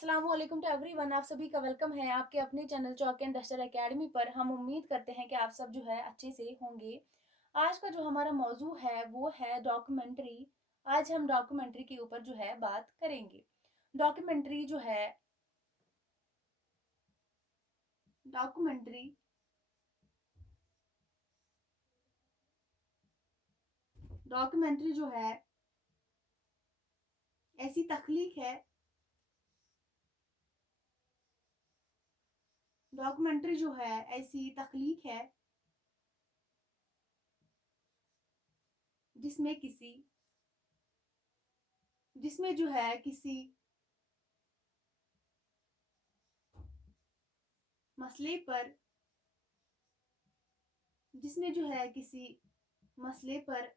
अस्सलाम वालेकुम to everyone. आप सभी का वेलकम है आपके अपने channel chalk and duster academy पर। हम उम्मीद करते हैं कि आप सब जो है अच्छे से होंगे। आज का जो हमारा मौजू है वो है डॉक्यूमेंट्री। आज हम डॉक्यूमेंट्री के ऊपर जो है बात करेंगे। डॉक्यूमेंट्री जो है डॉक्यूमेंट्री डॉक्यूमेंट्री जो है ऐसी तख्लीक है डॉक्यूमेंट्री जो है ऐसी तख्लीक है जिसमें किसी जिसमें जो है किसी मसले पर जिसमें जो है किसी मसले पर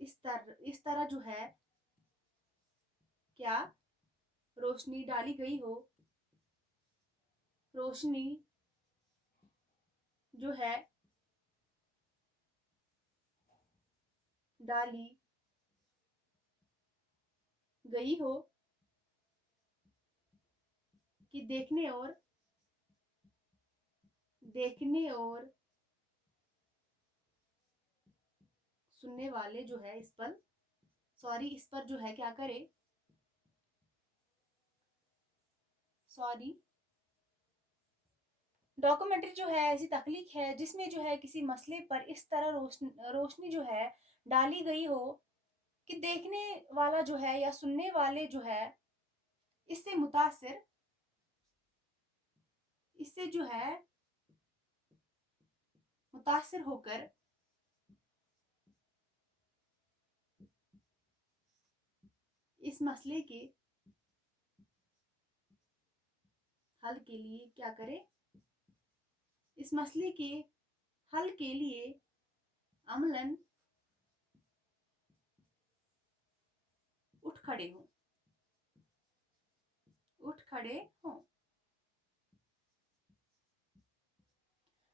इस तरह जो है क्या रोशनी डाली गई हो। रोशनी जो है डाली गई हो कि देखने और सुनने वाले जो है इस पर जो है क्या करे। सॉरी डॉक्यूमेंट्री जो है ऐसी तख्लीक है जिसमें जो है किसी मसले पर इस तरह रोशनी जो है डाली गई हो कि देखने वाला जो है या सुनने वाले जो है इससे मुतासिर इससे जो है मुतासिर होकर इस मसले के हल के लिए क्या करे। इस मसले के हल के लिए अमलन उठ खड़े हों उठ खड़े हों।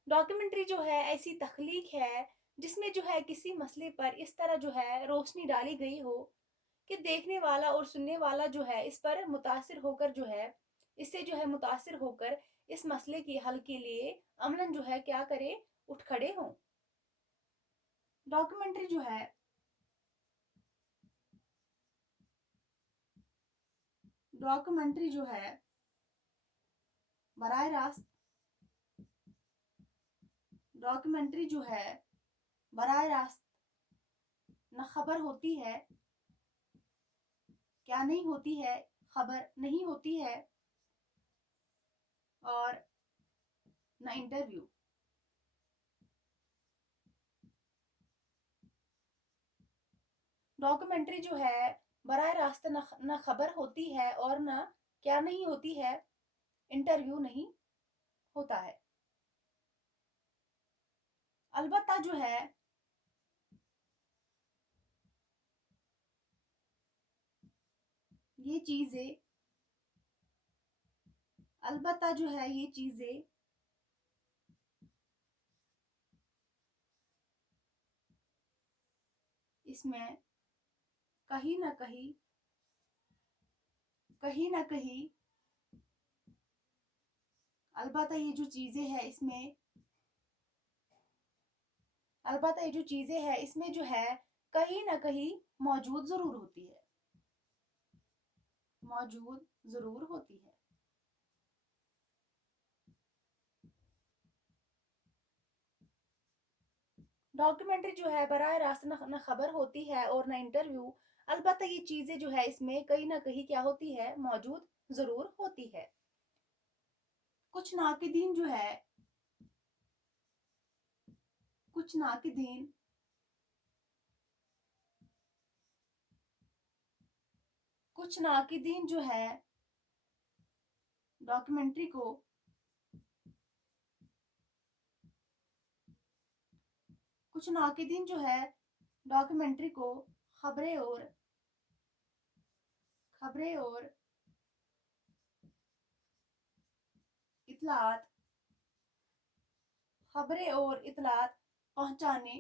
डॉक्यूमेंट्री जो है ऐसी तख्लीक है जिसमें जो है किसी मसले पर इस तरह जो है रोशनी डाली गई हो कि देखने वाला और सुनने वाला जो है इस पर मुतासिर होकर जो है इससे जो है मुतासिर होकर इस मसले के हल के लिए अमलन जो है क्या करे, उठ खड़े हों। डॉक्यूमेंट्री जो है डॉक्यूमेंट्री जो है बराह रास्त डॉक्यूमेंट्री जो है बराह रास्त न खबर होती है क्या नहीं होती है, खबर नहीं होती है और न इंटरव्यू। डॉक्यूमेंट्री जो है बराह रास्त न खबर होती है और न क्या नहीं होती है, इंटरव्यू नहीं होता है। अलबत्ता जो है ये चीजें अलबत्ता जो है ये चीजें इसमें कहीं ना कहीं कहीं ना कहीं अलबत्ता ये जो चीजें है इसमें अलबत्ता ये जो चीजें है इसमें जो है कहीं ना कहीं मौजूद जरूर होती है मौजूद जरूर होती है। डॉक्यूमेंट्री जो है बराह रास्त न खबर होती है और न इंटरव्यू। अलबत्ता ये चीजें जो है इसमें कहीं ना कहीं क्या होती है, मौजूद जरूर होती है। कुछ नाकिदीन जो है कुछ नाकिदीन कुछ नाकिदीन जो है डॉक्यूमेंट्री को कुछ नाकिदीन जो है डॉक्यूमेंट्री को खबरें और इतलात पहुंचाने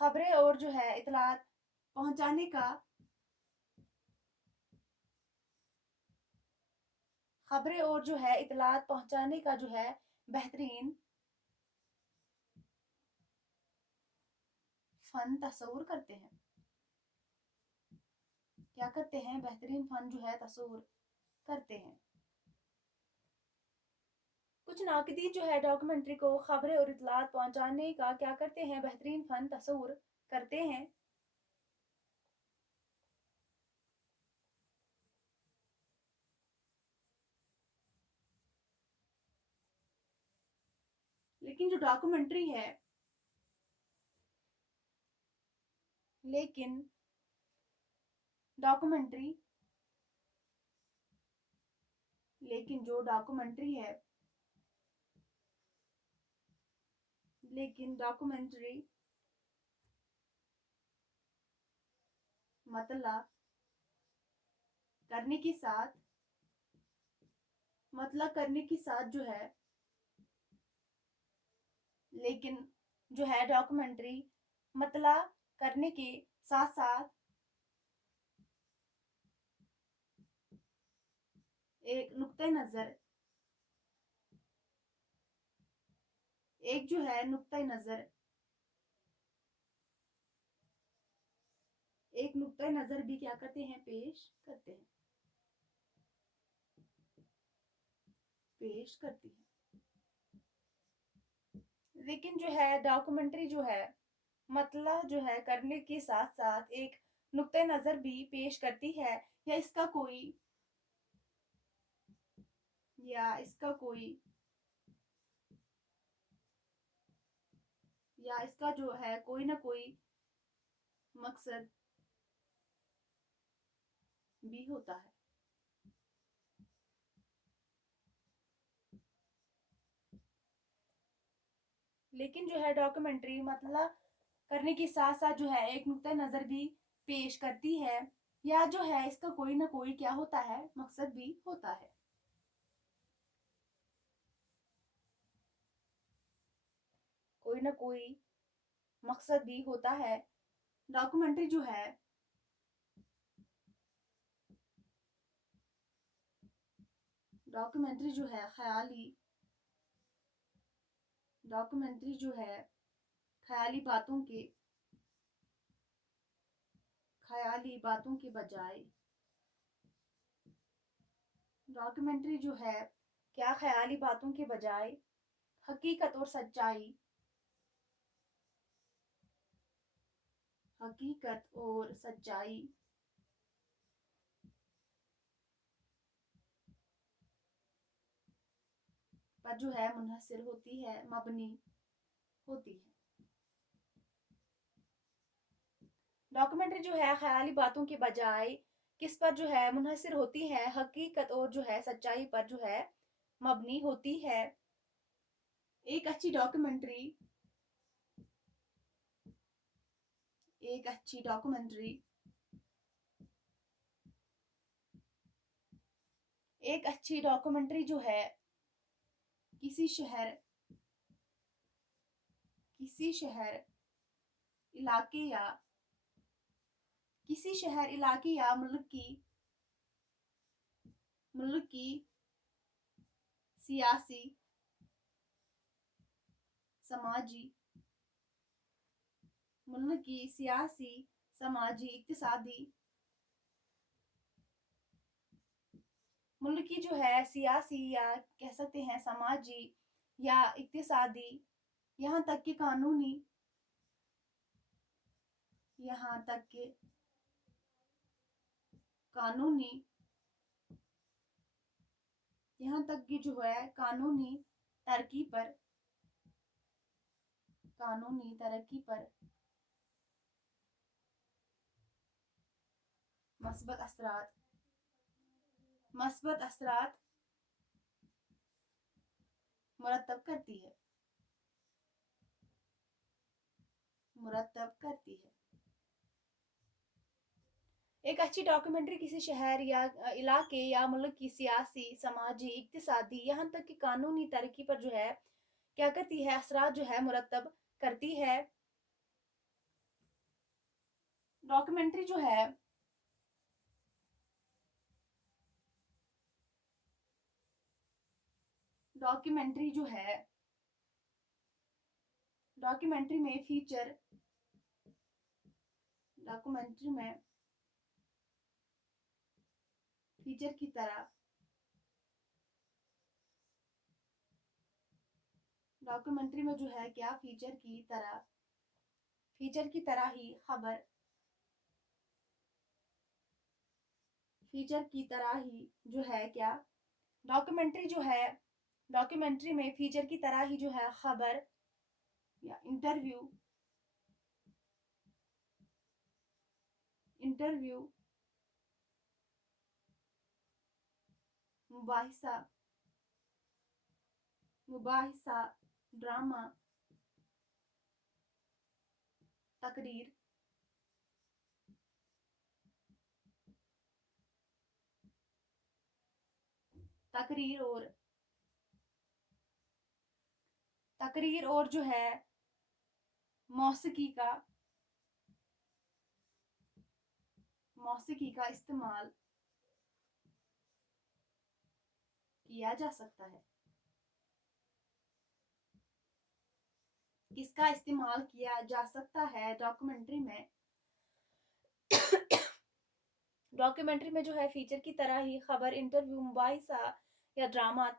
खबरें और जो है इत्तलात पहुंचाने का खबरें और जो है इत्तलात पहुंचाने का जो है बेहतरीन फन तस्वुर करते हैं। क्या करते हैं? बेहतरीन फन जो है तस्वुर करते हैं। कुछ नाक़दीन जो है डॉक्यूमेंट्री को खबरें और इत्तलात पहुंचाने का क्या करते हैं? बेहतरीन फन तस्वुर करते हैं। लेकिन जो डॉक्यूमेंट्री है लेकिन डॉक्यूमेंट्री लेकिन जो डॉक्यूमेंट्री है लेकिन डॉक्यूमेंट्री मतलब करने के साथ जो है लेकिन जो है डॉक्यूमेंट्री मतलब करने के साथ साथ एक नुक्ते नज़र एक जो है नुक्ता नज़र एक नुक्ता नज़र भी क्या करते हैं? पेश करती है। लेकिन जो है डॉक्यूमेंट्री जो है मतलब जो है करने के साथ साथ एक नुक्ते नज़र भी पेश करती है या इसका कोई या इसका जो है कोई ना कोई मकसद भी होता है। लेकिन जो है डॉक्यूमेंट्री मतलब करने के साथ साथ जो है एक नुक्ता नज़र भी पेश करती है या जो है इसका कोई ना कोई क्या होता है? मकसद भी होता है। कोई ना कोई मकसद भी होता है। डॉक्यूमेंट्री जो है डॉक्यूमेंट्री जो है ख्याली डॉक्यूमेंट्री जो है ख्याली बातों के बजाय डॉक्यूमेंट्री जो है क्या ख्याली बातों के बजाय हकीकत और सच्चाई पर जो है मुनहसर होती है, मबनी होती है। डॉक्यूमेंट्री जो है ख्याली बातों के बजाय किस पर जो है मुनहसर होती है? हकीकत और जो है सच्चाई पर जो है मबनी होती है। एक अच्छी डॉक्यूमेंट्री एक अच्छी डॉक्यूमेंट्री एक अच्छी डॉक्यूमेंट्री जो है किसी शहर इलाके या मुल्क की सियासी समाजी मुल्क की सियासी समाजी इक्तिसादी मुल्क की जो है सियासी या कह सकते हैं समाजी या इक्तिसादी यहाँ तक कि यहाँ तक कि कानूनी यहाँ तक कि जो है कानूनी तरक्की पर मस्बत असरात मुरतब करती है। एक अच्छी डॉक्यूमेंट्री किसी शहर या इलाके या मुल्क की सियासी समाजी इक्तिसादी यहाँ तक कि कानूनी तरक्की पर जो है क्या करती है? असरात जो है मुरतब करती है। ڈاکیومنٹری جو ہے ڈاکیومنٹری جو ہے ڈاکیومنٹری میں فیچر کی طرح ڈاکیومنٹری میں جو ہے کیا فیچر کی طرح ہی خبر فیچر کی طرح ہی جو ہے کیا ڈاکیومنٹری میں فیچر کی طرح ہی جو ہے خبر یا انٹرویو مباحثہ ڈرامہ تقریر اور جو ہے موسیقی کا استعمال کیا جا سکتا ہے کس کا استعمال کیا جا سکتا ہے ڈاکیومنٹری میں جو ہے فیچر کی طرح ہی خبر انٹرویو مباحثہ یا ڈرامہ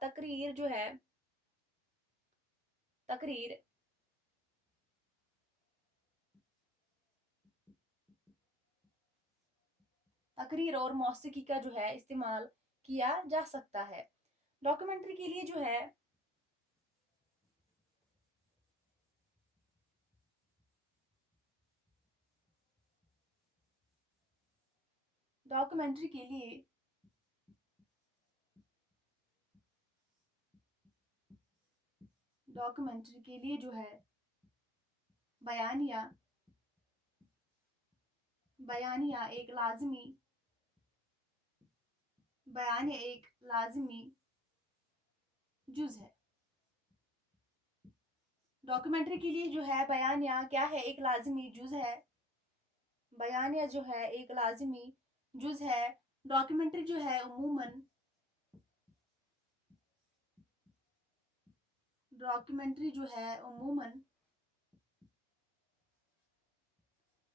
تقریر اور موسیقی کا جو ہے استعمال کیا جا سکتا ہے ڈاکیومنٹری کے لیے جو ہے جو ہے بیانیہ ایک لازمی جز ہے ڈاکیومنٹری کے لیے جو ہے بیانیہ کیا ہے ایک لازمی جز ہے ڈاکیومنٹری جو ہے عموماً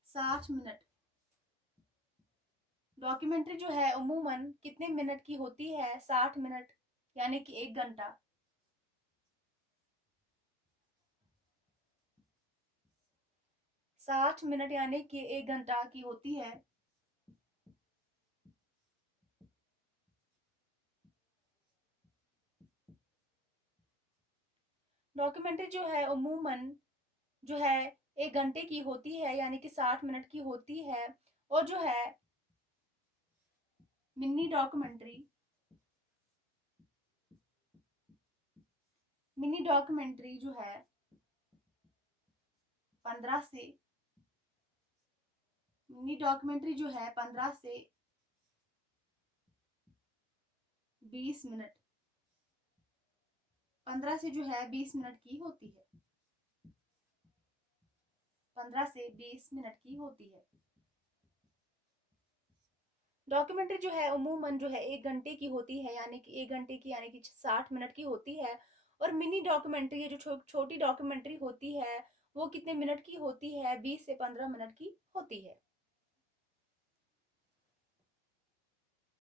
60 منٹ ڈاکیومنٹری جو ہے عموماً کتنے منٹ کی ہوتی ہے 60 منٹ یعنی کہ 1 گھنٹہ 60 منٹ یعنی کہ 1 گھنٹہ کی ہوتی ہے ڈاکیومنٹری جو ہے عموماً جو ہے 1 گھنٹے کی ہوتی ہے یعنی کہ 60 منٹ کی ہوتی ہے اور جو ہے منی ڈاکیومنٹری جو ہے 15 سے 20 منٹ 15 سے جو ہے 20 منٹ کی ہوتی ہے ڈاکیومنٹری جو ہے عموماً جو ہے 1 گھنٹے کی ہوتی ہے یعنی کہ 1 گھنٹے کی یعنی کہ 60 منٹ کی ہوتی ہے اور منی ڈاکیومنٹری جو چھوٹی ڈاکیومنٹری ہوتی ہے وہ کتنے منٹ کی ہوتی ہے 20 سے 15 منٹ کی ہوتی ہے